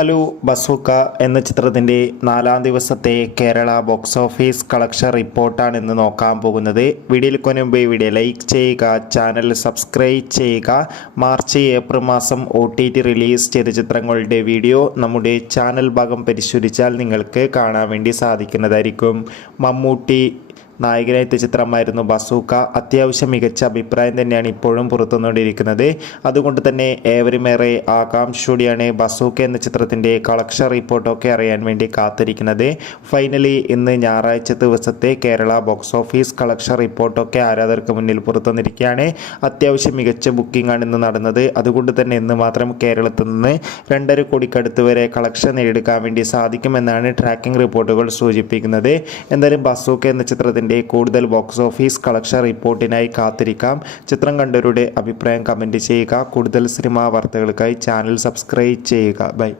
അലു bazooka എന്ന ചിത്രത്തിൻ്റെ 4-ാം ദിവസത്തെ കേരള ബോക്സ് ഓഫീസ് കളക്ഷൻ റിപ്പോർട്ടാണ് ഇന്ന് നോക്കാൻ പോകുന്നത്. വീഡിയോയിൽ മുൻപ് വീഡിയോ ലൈക്ക് ചെയ്യുക, ചാനൽ സബ്സ്ക്രൈബ് ചെയ്യുക. മാർച്ച് ഏപ്രിൽ മാസം OTT റിലീസ് ചെയ്ത ചിത്രങ്ങളുടെ വീഡിയോ നമ്മുടെ ചാനൽ ഭാഗം പരിശോധിച്ചാൽ നിങ്ങൾക്ക് കാണാൻ വേണ്ടി സാധിക്കുന്നതായിരിക്കും. മമ്മൂട്ടി നായകനായ ചിത്രമായിരുന്നു ബസൂക്ക. അത്യാവശ്യം മികച്ച അഭിപ്രായം തന്നെയാണ് ഇപ്പോഴും പുറത്തുവന്നുകൊണ്ടിരിക്കുന്നത്. അതുകൊണ്ട് തന്നെ ഏവരുമേറെ ആകാംക്ഷയോടെയാണ് ബസൂക്ക എന്ന ചിത്രത്തിൻ്റെ കളക്ഷൻ റിപ്പോർട്ടൊക്കെ അറിയാൻ വേണ്ടി കാത്തിരിക്കുന്നത്. ഫൈനലി ഇന്ന് ഞായറാഴ്ച ദിവസത്തെ കേരള ബോക്സ് ഓഫീസ് കളക്ഷൻ റിപ്പോർട്ടൊക്കെ ആരാധകർക്ക് മുന്നിൽ പുറത്തുവന്നിരിക്കുകയാണ്. അത്യാവശ്യം മികച്ച ബുക്കിംഗ് ആണ് ഇന്ന് നടന്നത്. അതുകൊണ്ട് തന്നെ ഇന്ന് മാത്രം കേരളത്തിൽ നിന്ന് 2.5 കോടിക്കടുത്ത് വരെ കളക്ഷൻ നേടിയെടുക്കാൻ വേണ്ടി സാധിക്കുമെന്നാണ് ട്രാക്കിംഗ് റിപ്പോർട്ടുകൾ സൂചിപ്പിക്കുന്നത്. എന്തായാലും ബസൂക്ക എന്ന ചിത്രത്തിൻ്റെ കൂടുതൽ ബോക്സ് ഓഫീസ് കളക്ഷൻ റിപ്പോർട്ടിനായി കാത്തിരിക്കാം. ചിത്രം കണ്ടവരുടെ അഭിപ്രായം കമൻറ്റ് ചെയ്യുക. കൂടുതൽ സിനിമാ വാർത്തകൾക്കായി ചാനൽ സബ്സ്ക്രൈബ് ചെയ്യുക. ബൈ.